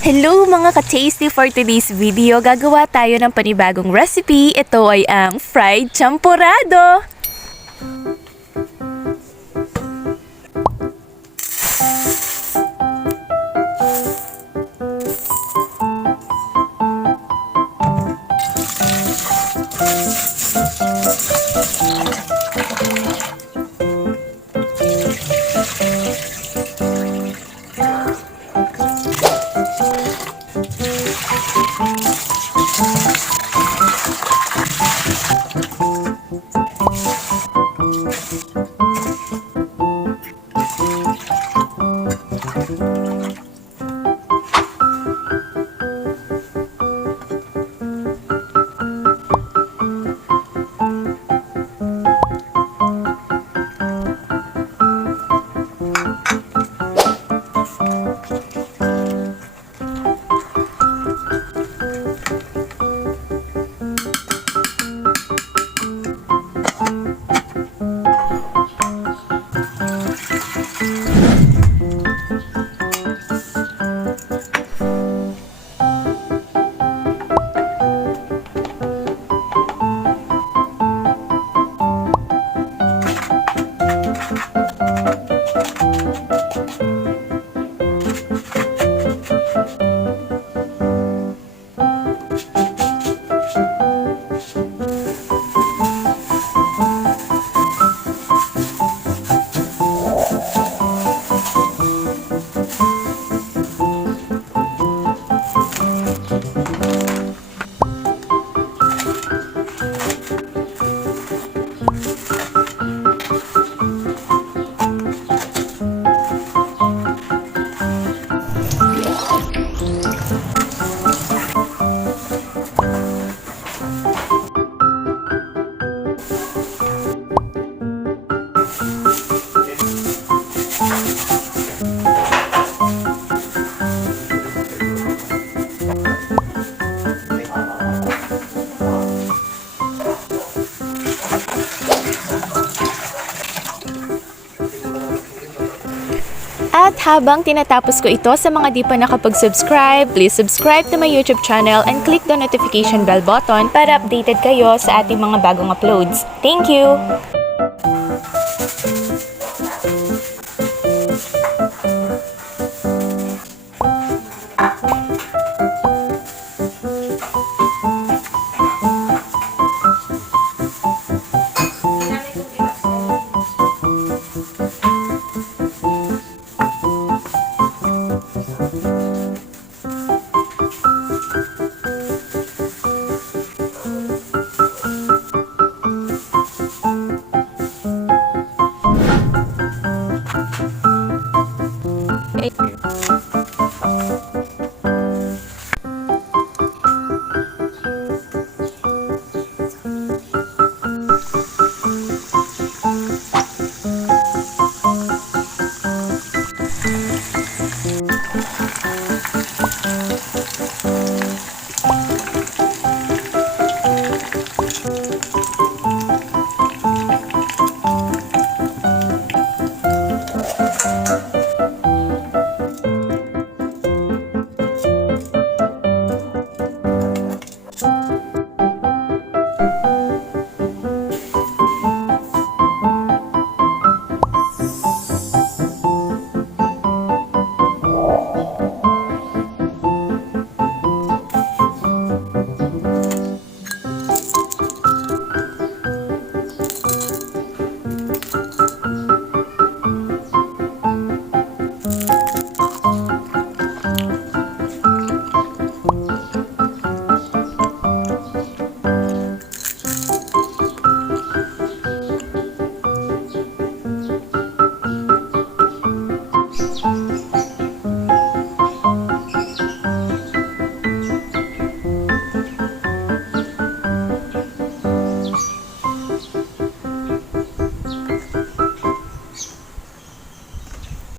Hello mga ka-tasty! For today's video, gagawa tayo ng panibagong recipe. Ito ay ang fried champorado! At habang tinatapos ko ito, sa mga di pa nakapag-subscribe, please subscribe to my YouTube channel and click the notification bell button para updated kayo sa ating mga bagong uploads. Thank you!